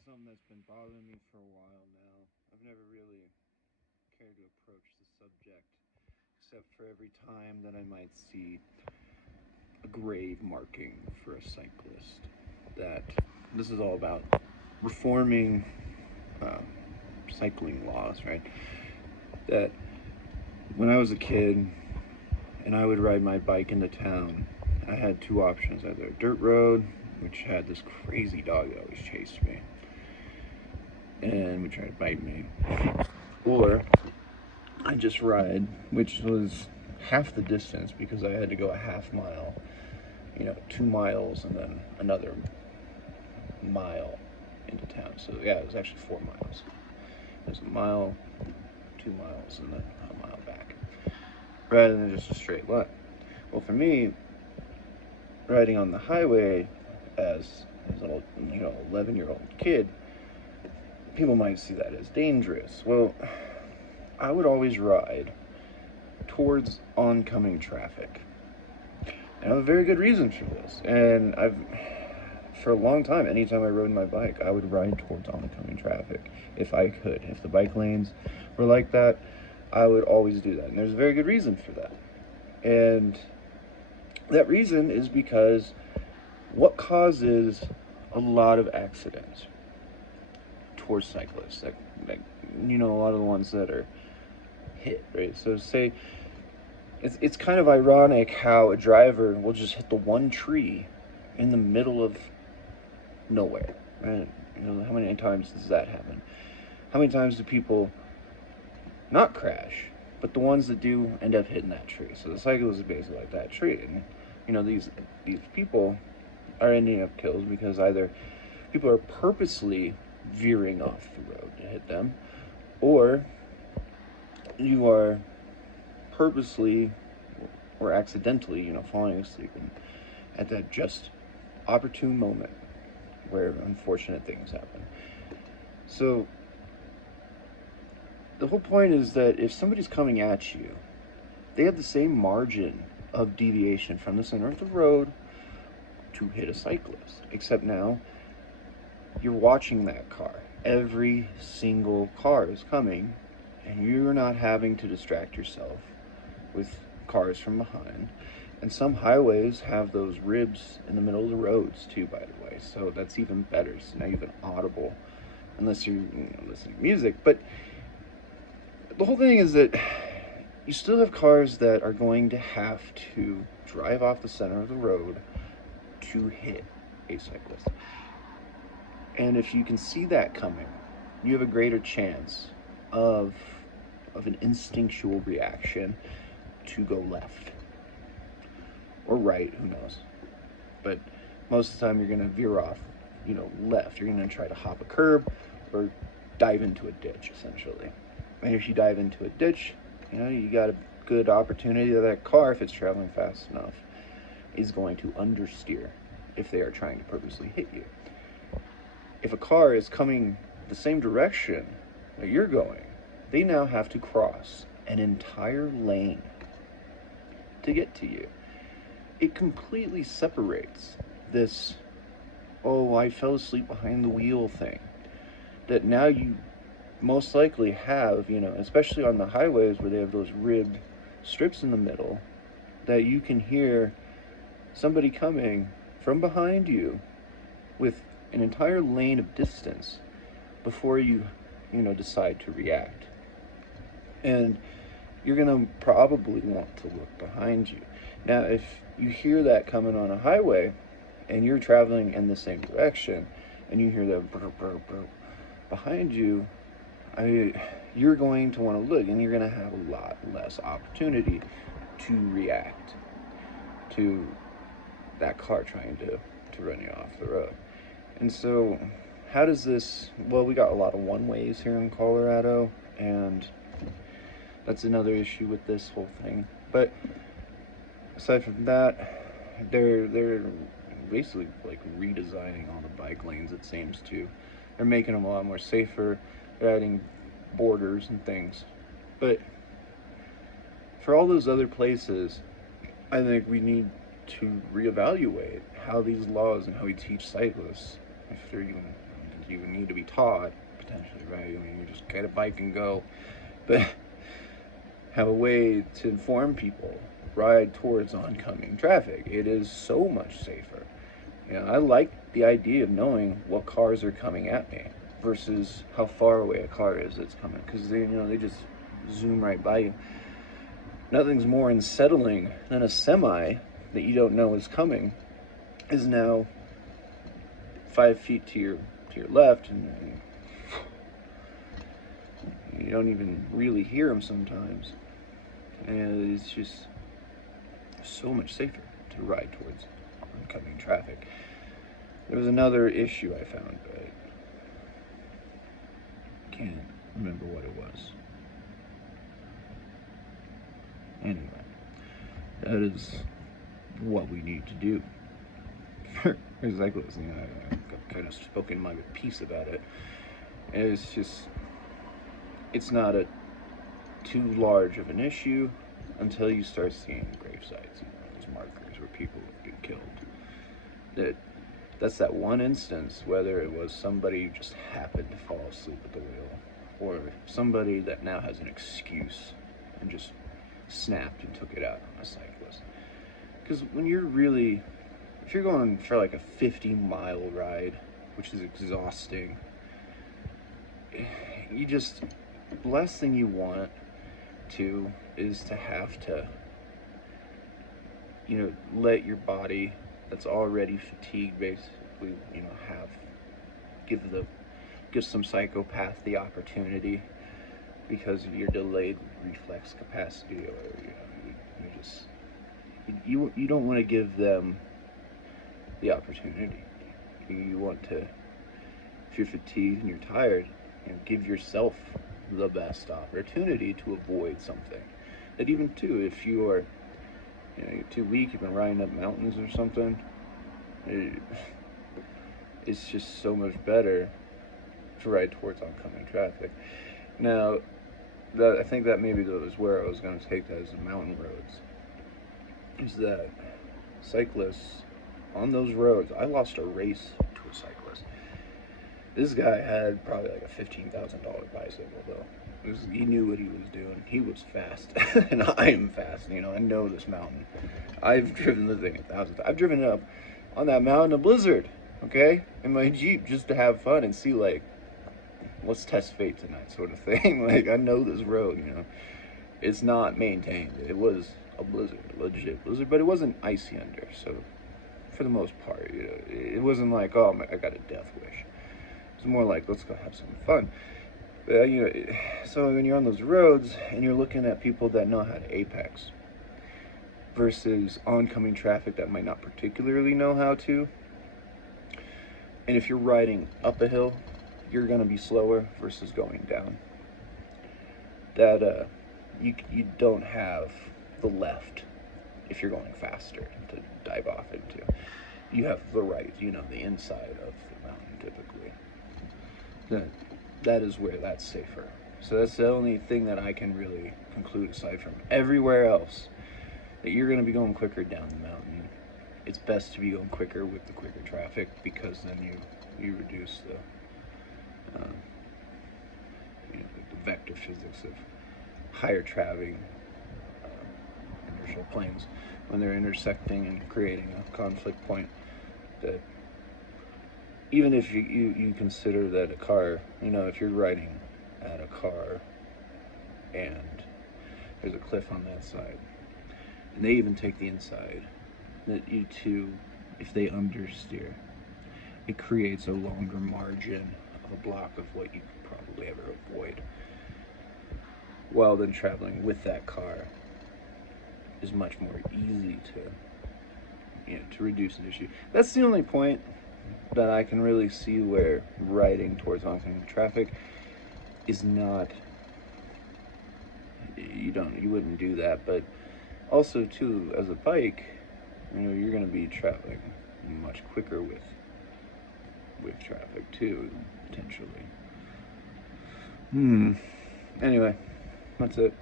is something that's been bothering me for a while now. I've never really cared to approach the subject, except for every time that I might see a grave marking for a cyclist. That this is all about reforming uh, cycling laws, right? That when I was a kid and I would ride my bike into town, I had two options: either a dirt road, which had this crazy dog that always chased me and would try to bite me, or I just ride, which was half the distance because I had to go a half mile, 2 miles, and then another mile into town. So yeah, it was actually 4 miles. It was a mile, 2 miles, and then a mile back, rather than just a straight line. Well, for me, riding on the highway as an 11-year-old kid, people might see that as dangerous. Well, I would always ride towards oncoming traffic. And I have a very good reason for this. And for a long time, anytime I rode my bike, I would ride towards oncoming traffic if I could. If the bike lanes were like that, I would always do that. And there's a very good reason for that. And that reason is because what causes a lot of accidents towards cyclists, a lot of the ones that are hit, right? So say it's kind of ironic how a driver will just hit the one tree in the middle of nowhere, right? How many times does that happen? How many times do people not crash, but the ones that do end up hitting that tree? So the cyclist is basically like that tree, and these people are ending up killed because either people are purposely veering off the road to hit them, or you are purposely or accidentally, falling asleep at that just opportune moment where unfortunate things happen. So the whole point is that if somebody's coming at you, they have the same margin of deviation from the center of the road to hit a cyclist, except now you're watching that car. Every single car is coming, and you're not having to distract yourself with cars from behind. And some highways have those ribs in the middle of the roads too, by the way, so that's even better. So now you've been audible unless you're listening to music. But the whole thing is that you still have cars that are going to have to drive off the center of the road to hit a cyclist. And if you can see that coming, you have a greater chance of an instinctual reaction to go left or right, who knows. But most of the time you're going to veer off, left. You're going to try to hop a curb or dive into a ditch, essentially. And if you dive into a ditch, you got a good opportunity that car, if it's traveling fast enough, is going to understeer if they are trying to purposely hit you. If a car is coming the same direction that you're going, they now have to cross an entire lane to get to you. It completely separates this, oh, I fell asleep behind the wheel thing, that now you most likely have, especially on the highways where they have those ribbed strips in the middle, that you can hear somebody coming from behind you with an entire lane of distance before you decide to react. And you're going to probably want to look behind you. Now, if you hear that coming on a highway and you're traveling in the same direction and you hear that burp, burp, burp behind you, you're going to want to look, and you're going to have a lot less opportunity to react to that car trying to run you off the road. And so how does this, well, we got a lot of one-ways here in Colorado, and that's another issue with this whole thing. But aside from that, they're basically like redesigning all the bike lanes, it seems to. They're making them a lot more safer. They're adding borders and things. But for all those other places, I think we need to reevaluate how these laws and how we teach cyclists, if they're even you need to be taught, potentially, right? I mean, you just get a bike and go. But have a way to inform people, ride towards oncoming traffic. It is so much safer. I like the idea of knowing what cars are coming at me versus how far away a car is that's coming, because they just zoom right by you. Nothing's more unsettling than a semi that you don't know is coming is now 5 feet to your left, and you don't even really hear them sometimes. And it's just so much safer to ride towards oncoming traffic. There was another issue I found, but I can't remember what it was. Anyway, that is what we need to do for cyclists. I've kind of spoken my piece about it. And it's not too large of an issue until you start seeing grave sites, those markers where people have been killed. That's that one instance, whether it was somebody who just happened to fall asleep at the wheel, or somebody that now has an excuse and just snapped and took it out on a cyclist. Because if you're going for like a 50-mile ride, which is exhausting, the last thing you want is to have to, let your body that's already fatigued basically, give some psychopath the opportunity because of your delayed reflex capacity, or you don't want to give them the opportunity. You want to, if you're fatigued and you're tired, give yourself the best opportunity to avoid something. That even too, if you are, you're too weak, you've been riding up mountains or something, it's just so much better to ride towards oncoming traffic. Now, I think that maybe that was where I was going to take that as the mountain roads. Is that cyclists on those roads? I lost a race to a cyclist. This guy had probably like a $15,000 bicycle, though. He knew what he was doing. He was fast, and I am fast. I know this mountain. I've driven the thing 1,000 times. I've driven it up on that mountain in a blizzard, okay, in my Jeep, just to have fun and see, like, let's test fate tonight, sort of thing. Like, I know this road. It's not maintained. It was a blizzard, a legit blizzard, but it wasn't icy under. So, for the most part, it wasn't like, oh, I got a death wish. It's more like, let's go have some fun. So when you're on those roads and you're looking at people that know how to apex versus oncoming traffic that might not particularly know how to, and if you're riding up a hill, you're going to be slower versus going down. That you don't have the left if you're going faster to dive off into. You have the right, the inside of the mountain typically. That is where that's safer. So that's the only thing that I can really conclude aside from everywhere else, that you're going to be going quicker down the mountain. It's best to be going quicker with the quicker traffic, because then you reduce the vector physics of higher traveling inertial planes when they're intersecting and creating a conflict point. That even if you consider that a car, if you're riding at a car and there's a cliff on that side, and they even take the inside, that if they understeer, it creates a longer margin of a block of what you could probably ever avoid. While then traveling with that car is much more easy to reduce an issue. That's the only point that I can really see where riding towards oncoming traffic is not, you wouldn't do that. But also too, as a bike, you're going to be traveling much quicker with traffic too, potentially. Anyway, that's it.